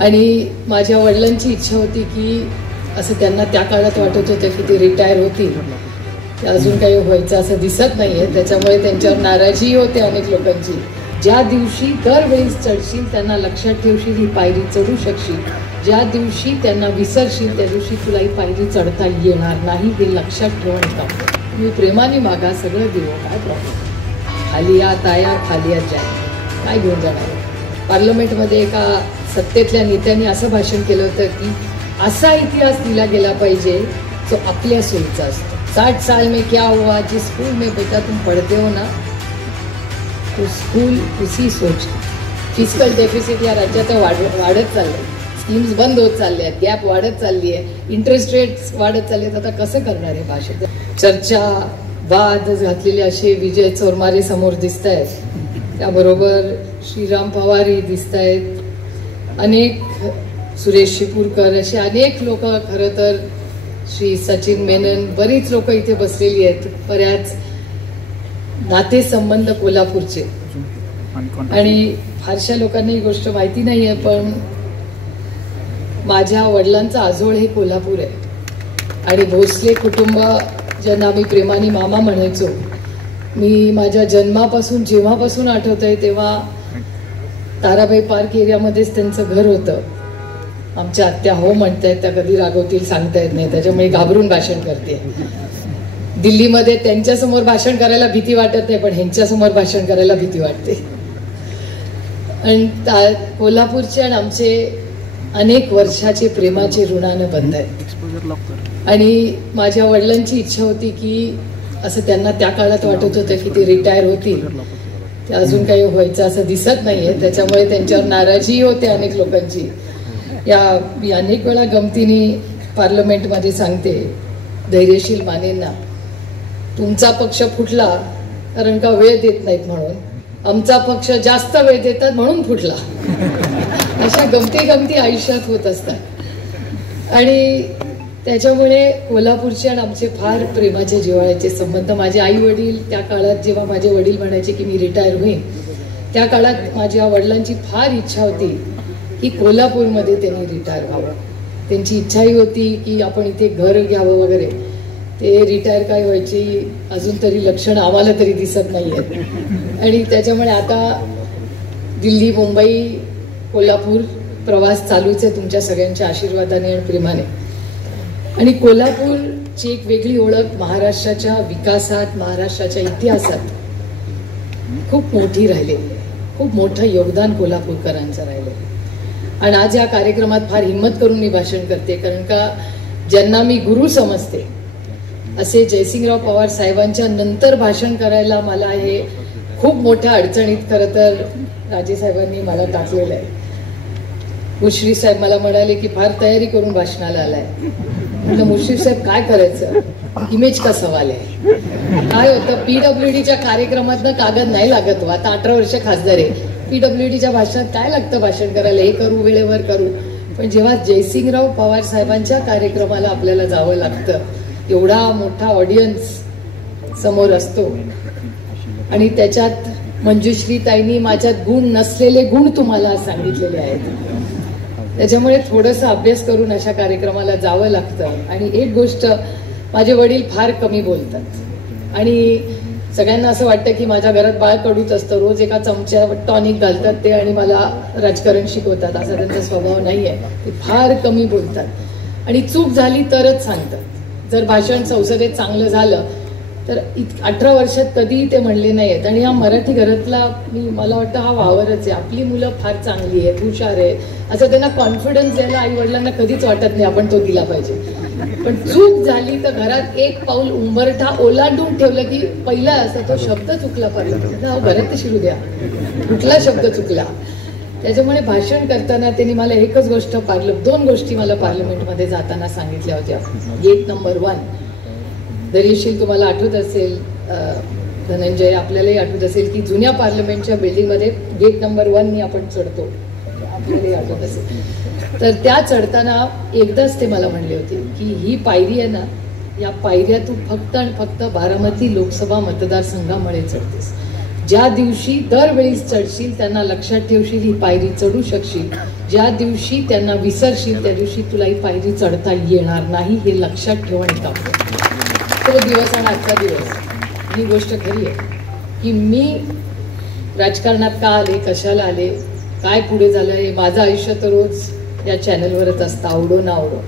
आणि माझ्या वडिलांची इच्छा होती की असं त्यांना त्या काळात वाटत होतं की ते रिटायर होतील, ते अजून काही व्हायचं असं दिसत नाहीये. त्याच्यामुळे त्यांच्यावर नाराजीही होते अनेक लोकांची. ज्या दिवशी दरवेळी चढशील त्यांना लक्षात ठेवशील, ही पायरी चढू शकशील. ज्या दिवशी त्यांना विसरशील त्या दिवशी तुला ही पायरी चढता येणार नाही, हे लक्षात ठेवून काम. तुम्ही प्रेमाने मागा, सगळं देऊ, काय प्रॉब्लेम. खाली या ताया, खाली या जाय, काय घेऊन जाणार. पार्लमेंटमध्ये एका सत्तेतल्या नेत्यांनी असं भाषण केलं होतं की असा इतिहास दिला गेला पाहिजे जो आपल्या सोयीचा असतो. 60 साल में क्या हुआ, जिस स्कूल में बेटा तुम पढ़ते हो ना, तो स्कूल उसी सोच. फिजिकल डेफिसिट या राज्यात वाढत चाललंय, स्कीम्स बंद होत चालल्या आहेत, गॅप वाढत चालली आहे, इंटरेस्ट रेट्स वाढत चालले आहेत. आता कसं करणार आहे भाषेत. चर्चा वाद घातलेले असे विजय चोरमारे समोर दिसत आहेत, त्याबरोबर श्रीराम पवारही दिसत आहेत, अनेक सुरेश शिपूरकर असे अनेक लोक, खरं तर श्री सचिन मेनन, बरीच लोक इथे बसलेली आहेत. बऱ्याच नातेसंबंध कोल्हापूरचे. आणि फारशा लोकांना ही गोष्ट माहिती नाही आहे, पण माझ्या वडिलांचा आजोळ हे कोल्हापूर आहे. आणि भोसले कुटुंब ज्यांना आम्ही प्रेमाने मामा म्हणायचो, मी माझ्या जन्मापासून जेव्हापासून आठवत आहे तेव्हा ताराबाई पार्क एरियामध्येच त्यांचं घर होतं. आमच्या आत्या हो म्हणतायत, त्या कधी रागवतील सांगता येत नाही, त्याच्यामुळे घाबरून भाषण करते. दिल्लीमध्ये त्यांच्यासमोर भाषण करायला भीती वाटत नाही, पण ह्यांच्यासमोर भाषण करायला भीती वाटते. आणि कोल्हापूरचे आणि आमचे अनेक वर्षाचे प्रेमाचे ऋणानं बंध आहेत. आणि माझ्या वडिलांची इच्छा होती की असं त्यांना त्या काळात वाटत होतं की ते रिटायर होतील, ते अजून काही व्हायचं असं दिसत नाहीये. त्याच्यामुळे त्यांच्यावर नाराजीही होते अनेक लोकांची. मी अनेक वेळा गमतीने पार्लमेंटमध्ये सांगते धैर्यशील मानेंना, तुमचा पक्ष फुटला कारण का वेळ देत नाहीत म्हणून, आमचा पक्ष जास्त वेळ देतात म्हणून फुटला. अशा गमती आयुष्यात होत असतात. आणि त्याच्यामुळे कोल्हापूरचे आणि आमचे फार प्रेमाचे जिव्हाळ्याचे संबंध. माझे आई वडील त्या काळात जेव्हा माझे वडील म्हणायचे की मी रिटायर होईन, त्या काळात माझ्या वडिलांची फार इच्छा होती की कोल्हापूरमध्ये त्यांनी रिटायर व्हावं. त्यांची इच्छाही होती की आपण इथे घर घ्यावं वगैरे. ते रिटायर काय व्हायची अजून तरी लक्षणं आम्हाला तरी दिसत नाही आहेत. आणि त्याच्यामुळे आता दिल्ली, मुंबई, कोल्हापूर प्रवास चालूच आहे तुमच्या सगळ्यांच्या आशीर्वादाने आणि प्रेमाने. आणि कोल्हापूरची एक वेगळी ओळख महाराष्ट्राच्या विकासात, महाराष्ट्राच्या इतिहासात खूप मोठी राहिलेली आहे. खूप मोठं योगदान कोल्हापूरकरांचं राहिलं. आणि आज या कार्यक्रमात फार हिंमत करून मी भाषण करते, कारण का ज्यांना मी गुरु समजते असे जयसिंगराव पवार साहेबांच्या नंतर भाषण करायला मला हे खूप मोठ्या अडचणीत खरं तर राजे साहेबांनी मला टाकलेलं आहे. मुश्रीफ साहेब मला म्हणाले की फार तयारी करून भाषणाला आलाय. म्हटलं मुश्रीफ साहेब काय करायचं, इमेज का सवाल आहे. काय होतं, PWDच्या कार्यक्रमातनं कागद नाही लागत. आता 18 वर्ष खासदार आहे, PWDच्या भाषणात काय लागतं भाषण करायला, हे करू वेळेवर करू. पण जेव्हा जयसिंगराव पवार साहेबांच्या कार्यक्रमाला आपल्याला जावं लागतं, एवढा मोठा ऑडियन्स समोर असतो आणि त्याच्यात मंजुश्री ताईंनी माझ्यात गुण नसलेले गुण तुम्हाला सांगितलेले आहेत, त्याच्यामुळे थोडंसं अभ्यास करून अशा कार्यक्रमाला जावं लागतं. आणि एक गोष्ट, माझे वडील फार कमी बोलतात आणि सगळ्यांना असं वाटतं की माझ्या घरात बाळ कडूच असतं, रोज एका चमच्या टॉनिक घालतात ते आणि मला राजकारण शिकवतात, असा त्यांचा स्वभाव नाही आहे. ते फार कमी बोलतात आणि चूक झाली तरच सांगतात. जर भाषण संसदेत चांगलं झालं तर 18 वर्षात कधीही ते म्हणले नाही आहेत. आणि या मराठी घरातला मला वाटतं हा वावरच आहे. आपली मुलं फार चांगली आहेत, हुशार आहे, असं त्यांना कॉन्फिडन्स द्यायला आई वडिलांना कधीच वाटत नाही, आपण तो दिला पाहिजे. पण चूक झाली तर घरात एक पाऊल उंबरठा ओलांडून ठेवलं की पहिला असं तो शब्द चुकला पाहिजे, घरात शिरू द्या, कुठला शब्द चुकला. त्याच्यामुळे भाषण करताना त्यांनी मला एकच गोष्ट दोन गोष्टी मला पार्लमेंटमध्ये जाताना सांगितल्या होत्या. गेट नंबर 1, दरीशील तुम्हाला आठवत असेल धनंजय, आपल्यालाही आठवत असेल की जुन्या पार्लमेंटच्या बिल्डिंगमध्ये गेट नंबर 1 आपण चढतो, आपल्यालाही आठवत असेल. तर त्या चढताना एकदाच ते मला म्हणले होते की ही पायरी आहे ना, या पायऱ्या तू फक्त आणि फक्त बारामती लोकसभा मतदारसंघामुळे चढतेस. ज्या दिवशी दरवेळी चढशील त्यांना लक्षात ठेवशील ही पायरी चढू शकशील, ज्या दिवशी त्यांना विसरशील त्या दिवशी तुला ही पायरी चढता येणार नाही हे लक्षात ठेवून काम तो दिवस आणि आजचा दिवस. ही गोष्ट खरी आहे की मी राजकारणात का आले, कशाला आले, काय पुढे झालं हे माझं आयुष्य तर रोज या चॅनलवरच असतं, आवडो ना आवडो.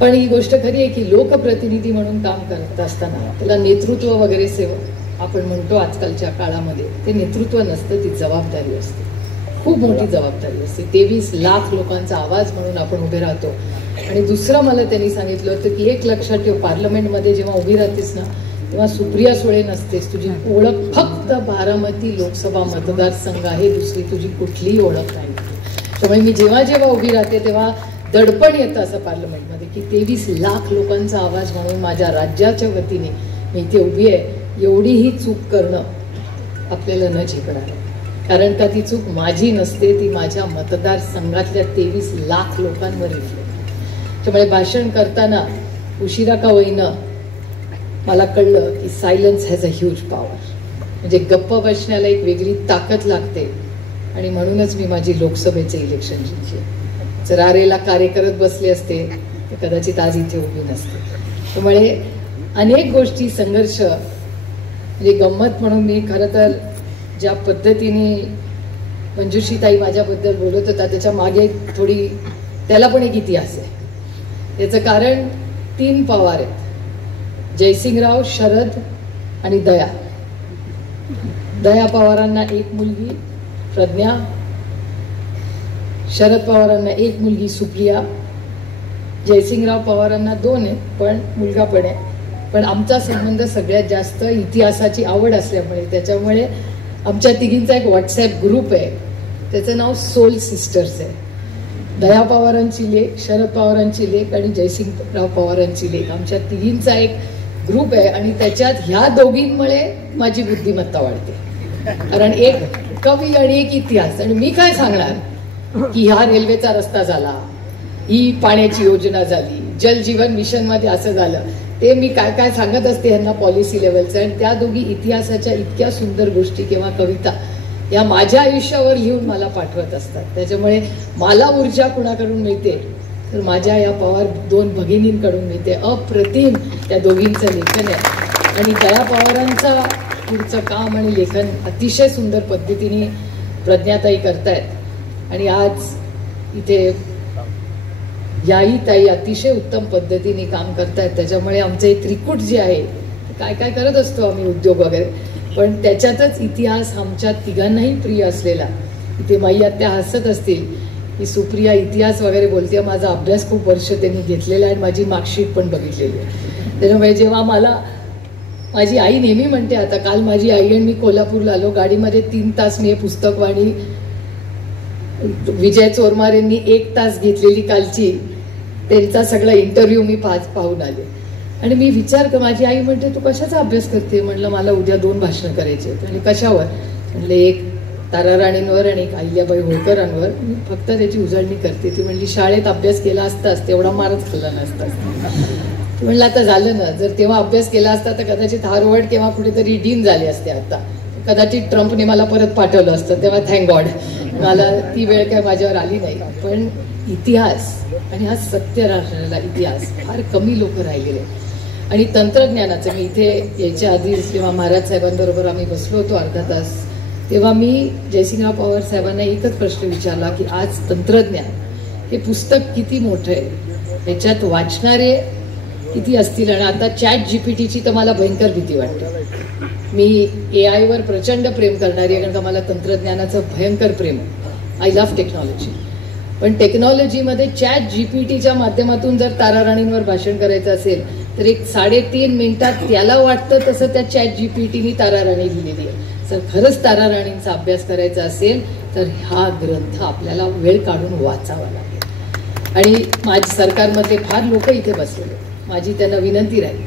पण ही गोष्ट खरी आहे की लोकप्रतिनिधी म्हणून काम करत असताना त्याला नेतृत्व वगैरे सेवा आपण म्हणतो आजकालच्या काळामध्ये, ते नेतृत्व नसतं, ती जबाबदारी असते, खूप मोठी जबाबदारी असते. 23 लाख लोकांचा आवाज म्हणून आपण उभे राहतो. आणि दुसरं मला त्यांनी सांगितलं होतं की एक लक्षात ठेव, पार्लमेंटमध्ये जेव्हा उभी राहतेस ना तेव्हा सुप्रिया सुळे नसतेस, तुझी ओळख फक्त बारामती लोकसभा मतदारसंघ आहे, दुसरी तुझी कुठलीही ओळख नाही. त्यामुळे मी जेव्हा जेव्हा उभी राहते तेव्हा दडपण येतं असं पार्लमेंटमध्ये की 23 लाख लोकांचा आवाज म्हणून माझ्या राज्याच्या वतीने मी इथे उभी आहे. एवढीही चूक करणं आपल्याला न झेपणार, कारण का ती चूक माझी नसते, ती माझ्या मतदारसंघातल्या 23 लाख लोकांवर येते. त्यामुळे भाषण करताना उशिरा का होईना मला कळलं की silence has a huge power, म्हणजे गप्प बसण्याला एक वेगळी ताकद लागते. आणि म्हणूनच मी माझी लोकसभेचे इलेक्शन जिंकले. जर आरेला कार्य करत बसले असते तर कदाचित आज इथे उभी नसते. त्यामुळे अनेक गोष्टी संघर्ष, म्हणजे गंमत म्हणून मी खरं तर ज्या पद्धतीने मंजुषीताई माझ्याबद्दल बोलत होता त्याच्या मागे थोडी त्याला पण एक इतिहास आहे. याचं कारण 3 पवार आहेत, जयसिंगराव, शरद आणि दया. दया पवारांना 1 मुलगी प्रज्ञा, शरद पवारांना 1 मुलगी सुप्रिया, जयसिंगराव पवारांना 2 आहेत पण मुलगा पण आहे. पण आमचा संबंध सगळ्यात जास्त इतिहासाची आवड असल्यामुळे त्याच्यामुळे आमच्या तिघींचा एक व्हॉट्सॲप ग्रुप आहे, त्याचं नाव सोल सिस्टर्स आहे. दया पवारांची लेक, शरद पवारांची लेक आणि जयसिंगराव पवारांची लेक, आमच्या तिघींचा एक ग्रुप आहे. आणि त्याच्यात ह्या दोघींमुळे माझी बुद्धिमत्ता वाढते, कारण एक कवी आणि एक इतिहास. आणि मी काय सांगणार की ह्या रेल्वेचा रस्ता झाला, ही पाण्याची योजना झाली, जल जीवन मिशन मध्ये असं झालं, ते मी काय काय सांगत असते ह्यांना पॉलिसी लेवलचं. आणि त्या दोघी इतिहासाच्या इतक्या सुंदर गोष्टी किंवा कविता या माझ्या आयुष्यावर लिहून मला पाठवत असतात. त्याच्यामुळे मला ऊर्जा कुणाकडून मिळते तर माझ्या या पवार 2 भगिनींकडून मिळते. अप्रतिम त्या दोघींचं लेखन आहे. आणि दया पवारांचा पुढचं काम आणि लेखन अतिशय सुंदर पद्धतीने प्रज्ञाताई करतायत. आणि आज इथे याही ताई अतिशय उत्तम पद्धतीने काम करतायत. त्याच्यामुळे आमचं एक त्रिकूट जे आहे, काय काय करत असतो आम्ही उद्योग वगैरे, पण त्याच्यातच इतिहास आमच्या तिघांनाही प्रिय असलेला. इथे माई आत्या हसत असतील की सुप्रिया इतिहास वगैरे बोलते, माझा अभ्यास खूप वर्ष त्यांनी घेतलेला आहे, माझी मार्कशीट पण बघितलेली आहे. त्याच्यामुळे जेव्हा मला माझी आई नेहमी म्हणते, आता काल माझी आई आणि मी कोल्हापूरला आलो, गाडीमध्ये 3 तास मी हे पुस्तक वाणी विजय चोरमारेंनी 1 तास घेतलेली कालची त्यांचा सगळा इंटरव्ह्यू मी पाहून आले. आणि मी विचारतो, माझी आई म्हणते तू कशाचा अभ्यास करते? म्हणलं मला उद्या 2 भाषणं करायचे. आणि कशावर? म्हणलं एक तारा राणींवर आणि एक अहिल्याबाई होळकरांवर. मी फक्त त्याची उजळणी करते. ती म्हणली शाळेत अभ्यास केला असतास तेवढा मारच खाल्ला नसतास. म्हणलं आता झालं ना, जर तेव्हा अभ्यास केला असता तर कदाचित हार्वर्ड किंवा कुठेतरी डीन झाले असते. आता कदाचित ट्रम्पने मला परत पाठवलं असतं, तेव्हा थँक गॉड मला ती वेळ काय माझ्यावर आली नाही. पण इतिहास आणि हा सत्य राहणारा इतिहास फार कमी लोक राहिलेले. आणि तंत्रज्ञानाचं, मी इथे यायच्या आधी जेव्हा महाराज साहेबांबरोबर आम्ही बसलो होतो अर्धा तास, तेव्हा मी जयसिंगराव पवार साहेबांना एकच प्रश्न विचारला की आज तंत्रज्ञान हे पुस्तक किती मोठं आहे, याच्यात वाचणारे किती असतील. आणि आता ChatGPTची तर मला भयंकर भीती वाटते. मी AI वर प्रचंड प्रेम करणारी आहे, कारण का मला तंत्रज्ञानाचं भयंकर प्रेम आहे. I love technology. पण टेक्नॉलॉजीमध्ये ChatGPTच्या माध्यमातून जर तारा राणींवर भाषण करायचं असेल तर एक 3.5 मिनिटात त्याला वाटतं तसं त्या ChatGPTनी तारा राणी लिहिलेली आहे. जर खरंच तारा राणींचा अभ्यास करायचा असेल तर हा ग्रंथ आपल्याला वेळ काढून वाचावा लागेल. आणि माझ्या सरकारमध्ये फार लोक इथे बसलेले, माझी त्यांना विनंती राहील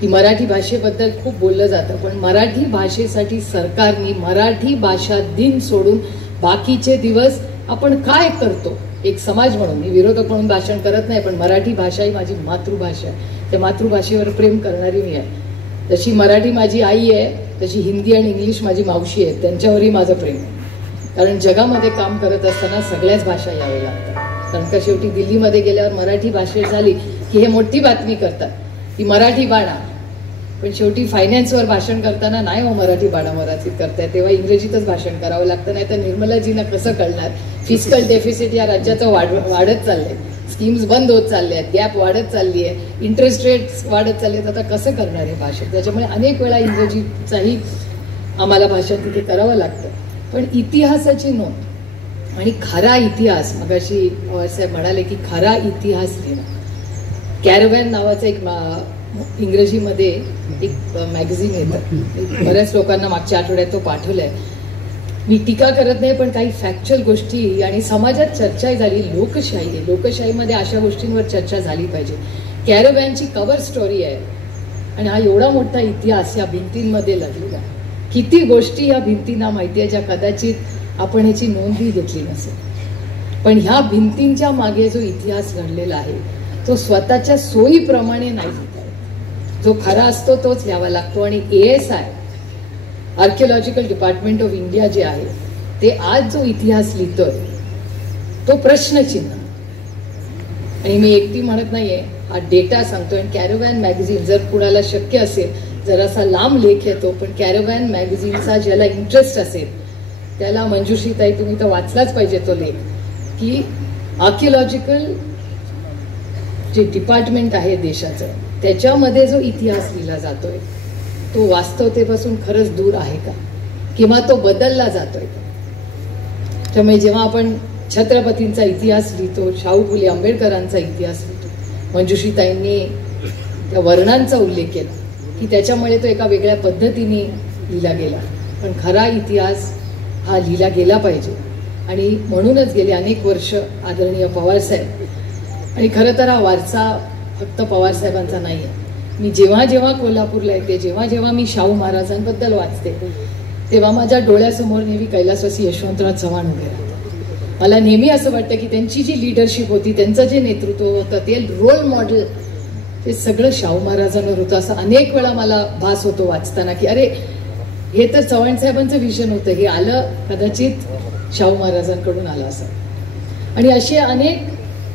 की मराठी भाषेबद्दल खूप बोललं जातं, पण मराठी भाषेसाठी सरकारने मराठी भाषा दिन सोडून बाकीचे दिवस आपण काय करतो, एक समाज म्हणून, मी विरोधक म्हणून भाषण करत नाही, पण मराठी भाषा ही माझी मातृभाषा आहे. त्या मातृभाषेवर प्रेम करणारी मी आहे. तशी मराठी माझी आई आहे, तशी हिंदी आणि इंग्लिश माझी मावशी आहे, त्यांच्यावरही माझं प्रेम आहे. कारण जगामध्ये काम करत असताना सगळ्याच भाषा यावे लागतात. कारण का शेवटी दिल्लीमध्ये गेल्यावर मराठी भाषेत झाली की हे मोठी बातमी करतात की मराठी बाणा, पण शेवटी फायनान्सवर भाषण करताना नाही हो मराठी बाणा मराठीत करताय, तेव्हा इंग्रजीतच भाषण करावं लागतं. नाही तर निर्मलाजींना कसं कळणार? फिस्कल डेफिसिट या राज्याचं वाढत चाललंय, स्कीम्स बंद होत चालले आहेत, गॅप वाढत चालली आहे, इंटरेस्ट रेट्स वाढत चालले आहेत. आता कसं करणार हे भाषण? त्याच्यामुळे अनेक वेळा इंग्रजीचाही आम्हाला भाषण तिथे करावं लागतं. पण इतिहासाची नोंद आणि खरा इतिहास, मगाशी पवारसाहेब म्हणाले की खरा इतिहास लिहिणं. कॅरव्हॅन नावाचं एक इंग्रजीमध्ये एक मॅगझिन येतं, बऱ्याच लोकांना मागच्या आठवड्यात तो पाठवलाय. मी टीका करत नाही, पण काही फॅक्च्युअल गोष्टी आणि समाजात चर्चा झाली. लोकशाही आहे, लोकशाहीमध्ये अशा गोष्टींवर चर्चा झाली पाहिजे. कॅरव्हॅनची कव्हर स्टोरी आहे आणि हा एवढा मोठा इतिहास या भिंतींमध्ये लढलेला. किती गोष्टी या भिंतींना माहिती आहे ज्या कदाचित आपण ह्याची नोंदही घेतली नसेल. पण ह्या भिंतींच्या मागे जो इतिहास घडलेला आहे तो स्वतःच्या सोयीप्रमाणे नाही लिहिता येत. जो खरा असतो तोच लिहावा लागतो. आणि ASI archaeological department of India जे आहे ते आज जो इतिहास लिहितोय तो प्रश्नचिन्ह. आणि मी एकटी म्हणत नाहीये, हा डेटा सांगतोय. आणि कॅरव्हॅन मॅगझिन जर कुणाला शक्य असेल, जरासा लांब लेख येतो, पण कॅरव्हॅन मॅगझिनचा ज्याला इंटरेस्ट असेल त्याला, मंजुश्रीताई तुम्ही तर वाचलाच पाहिजे तो लेख, की आर्किओलॉजिकल जे डिपार्टमेंट आहे देशाचं त्याच्यामध्ये जो इतिहास लिहिला जातोय तो वास्तवतेपासून खरंच दूर आहे का, किंवा तो बदलला जातोय का. त्यामुळे जेव्हा आपण छत्रपतींचा इतिहास लिहितो, शाहू फुले आंबेडकरांचा इतिहास लिहितो, मंजुश्रीताईंनी त्या वर्णांचा उल्लेख केला की त्याच्यामुळे तो एका वेगळ्या पद्धतीने लिहिला गेला. पण खरा इतिहास हा लिहिला गेला पाहिजे. आणि म्हणूनच गेली अनेक वर्ष आदरणीय पवारसाहेब, आणि खरं तर हा वारसा फक्त पवारसाहेबांचा नाही आहे. मी जेव्हा जेव्हा कोल्हापूरला येते, जेव्हा जेव्हा मी शाहू महाराजांबद्दल वाचते, तेव्हा माझ्या डोळ्यासमोर नेहमी कैलासवासी यशवंतराव चव्हाण उभे राहतात. मला नेहमी असं वाटतं की त्यांची जी लिडरशिप होती, त्यांचं जे नेतृत्व होतं, ते रोल मॉडेल ते सगळं शाहू महाराजांवर होतं. असं अनेक वेळा मला भास होतो वाचताना की अरे हे तर चव्हाण साहेबांचं विजन होतं, हे आलं कदाचित शाहू महाराजांकडून आलं असं. आणि अशी अनेक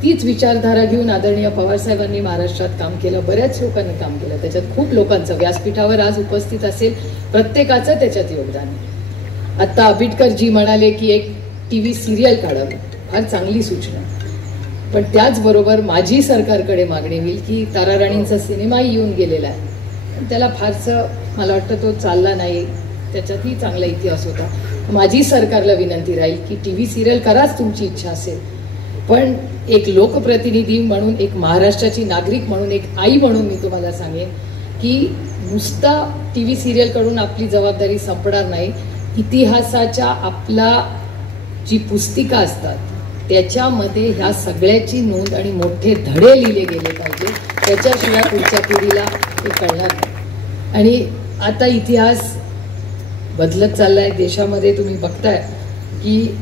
तीच विचारधारा घेऊन आदरणीय पवारसाहेबांनी महाराष्ट्रात काम केलं, बऱ्याच लोकांनी काम केलं. त्याच्यात खूप लोकांचं व्यासपीठावर आज उपस्थित असेल प्रत्येकाचं त्याच्यात योगदान आहे. आत्ता आंबेडकरजी म्हणाले की एक TV सिरियल काढावी, फार चांगली सूचना. पण त्याचबरोबर माझी सरकारकडे मागणी होईल की ताराराणींचा सिनेमाही येऊन गेलेला आहे, त्याला फारसं मला वाटतं तो चालला नाही, त्याच्यातही चांगला इतिहास होता. माझी सरकारला विनंती राहील की TV सिरियल कराच तुमची इच्छा असेल, पण एक लोकप्रतिनिधी म्हणून, एक महाराष्ट्राची नागरिक म्हणून, एक आई म्हणून मी तुम्हाला सांगेन की नुसता TV सिरियल कडून आपली जबाबदारी संपणार नाही. इतिहासाच्या आपला जी पुस्तिका असतात त्याच्यामध्ये ह्या सगळ्याची नोंद आणि मोठे धडे लिहिले गेले पाहिजे, त्याच्याशिवाय पुढच्या पिढीला हे कळणार नाही. आणि आता इतिहास बदलत चाललाय देशामध्ये. तुम्ही बघताय की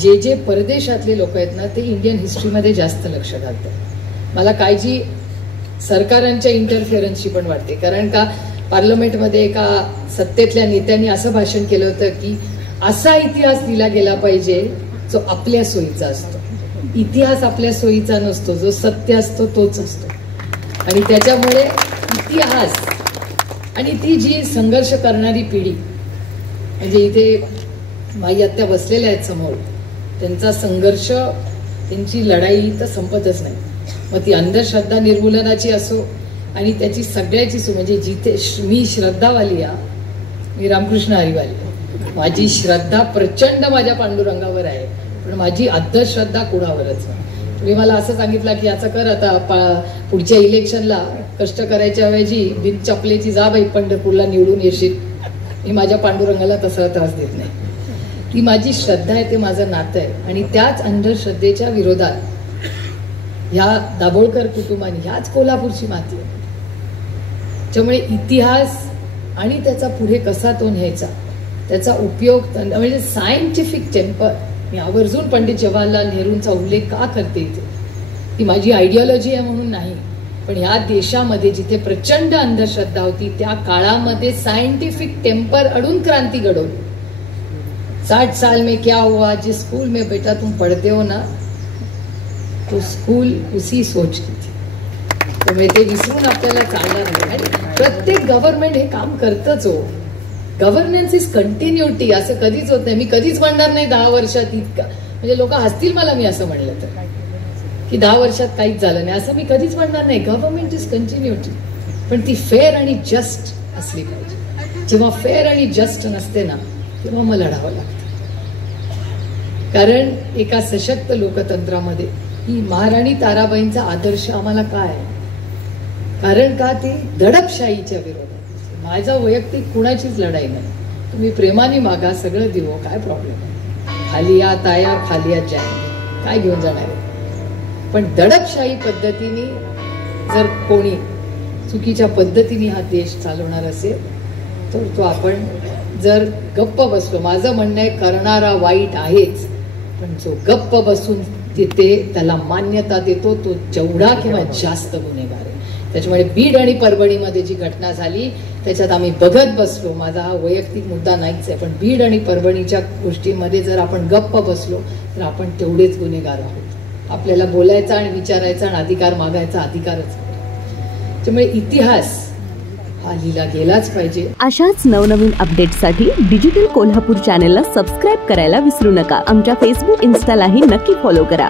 जे परदेशातले लोक आहेत ना ते इंडियन हिस्ट्रीमध्ये जास्त लक्ष घालतात. मला काळजी सरकारांच्या इंटरफिअरन्सची पण वाटते, कारण का पार्लमेंटमध्ये एका सत्तेतल्या नेत्यांनी असं भाषण केलं होतं की असा इतिहास लिहिला गेला पाहिजे जो आपल्या सोयीचा असतो. इतिहास आपल्या सोयीचा नसतो, जो सत्य असतो तोच असतो. आणि त्याच्यामुळे इतिहास आणि ती जी संघर्ष करणारी पिढी, म्हणजे इथे माई आत्या बसलेल्या आहेत समोर, त्यांचा संघर्ष, त्यांची लढाई तर संपतच नाही. मग ती अंधश्रद्धा निर्मूलनाची असो आणि त्याची सगळ्याची म्हणजे जिथे मी श्रद्धावाली आहे, मी रामकृष्ण हरिवाली, माझी श्रद्धा प्रचंड माझ्या पांडुरंगावर आहे, पण माझी अंधश्रद्धा कुणावरच. तुम्ही मला असं सांगितलं की याचं कर आता पुढच्या इलेक्शनला कष्ट करायच्या ऐवजी बिन चपलेची जा बाई पंढरपूरला निवडून येशील. मी माझ्या पांडुरंगाला तसा त्रास देत नाही. ती माझी श्रद्धा आहे, ते माझं नातं आहे. आणि त्याच अंधश्रद्धेच्या विरोधात ह्या दाभोळकर कुटुंबाने, ह्याच कोल्हापूरची माती आहे. त्यामुळे इतिहास आणि त्याचा पुढे कसा तो न्यायचा, त्याचा उपयोग, म्हणजे सायंटिफिक टेम्पर. मी आवर्जून पंडित जवाहरलाल नेहरूंचा उल्लेख का करते इथे, ती माझी आयडिओलॉजी आहे म्हणून नाही, पण ह्या देशामध्ये जिथे प्रचंड अंधश्रद्धा होती त्या काळामध्ये सायंटिफिक टेम्पर अडून क्रांती घडवली. 60 साल में क्या हुआ, जिस स्कूल में बेटा तुम पढ़ते हो ना तो स्कूल उसी सोच की थी. त्यामुळे ते विसरून आपल्याला चालणार नाही. आणि प्रत्येक गव्हर्नमेंट हे काम करतच हो. Governance is continuity. असं कधीच होत नाही. मी कधीच म्हणणार नाही 10 वर्षात इतका, म्हणजे लोक हसतील मला मी असं म्हणलं तर की 10 वर्षात काहीच झालं नाही, असं मी कधीच म्हणणार नाही. गव्हर्नमेंट इज कंटिन्युटी, पण ती फेअर आणि जस्ट असली पाहिजे. जेव्हा फेअर आणि जस्ट नसते ना तेव्हा मग लढावं लागतं. कारण एका सशक्त लोकतंत्रामध्ये ही महाराणी ताराबाईंचा आदर्श आम्हाला काय आहे? कारण का ती दडपशाहीच्या विरोधात. माझा वैयक्तिक कुणाचीच लढाई नाही. तुम्ही प्रेमाने मागा, सगळं देऊ, काय प्रॉब्लेम आहे? खाली या ताया, खाली या जाय, काय घेऊन जाणार आहे? पण दडपशाही पद्धतीने जर कोणी चुकीच्या पद्धतीने हा देश चालवणार असेल तर तो आपण जर गप्प बसलो, माझं म्हणणं आहे करणारा वाईट आहेच, पण जो गप्प बसून तिथे त्याला मान्यता देतो तो जेवढा किंवा जास्त गुन्हेगार आहे. त्याच्यामुळे बीड आणि परभणीमध्ये जी घटना झाली त्याच्यात आम्ही बघत बसलो. माझा हा वैयक्तिक मुद्दा नाहीच आहे, पण बीड आणि परभणीच्या गोष्टींमध्ये जर आपण गप्प बसलो तर आपण तेवढेच गुन्हेगार आहोत. आपल्याला बोलायचा आणि विचारायचा आणि अधिकार मागायचा अधिकारच. त्यामुळे इतिहास हा लिहिला गेलाच पाहिजे. अशाच नवनवीन अपडेट्ससाठी डिजिटल कोल्हापूर चॅनेलला सबस्क्राईब करायला विसरू नका. आमच्या फेसबुक, इन्स्टालाही नक्की फॉलो करा.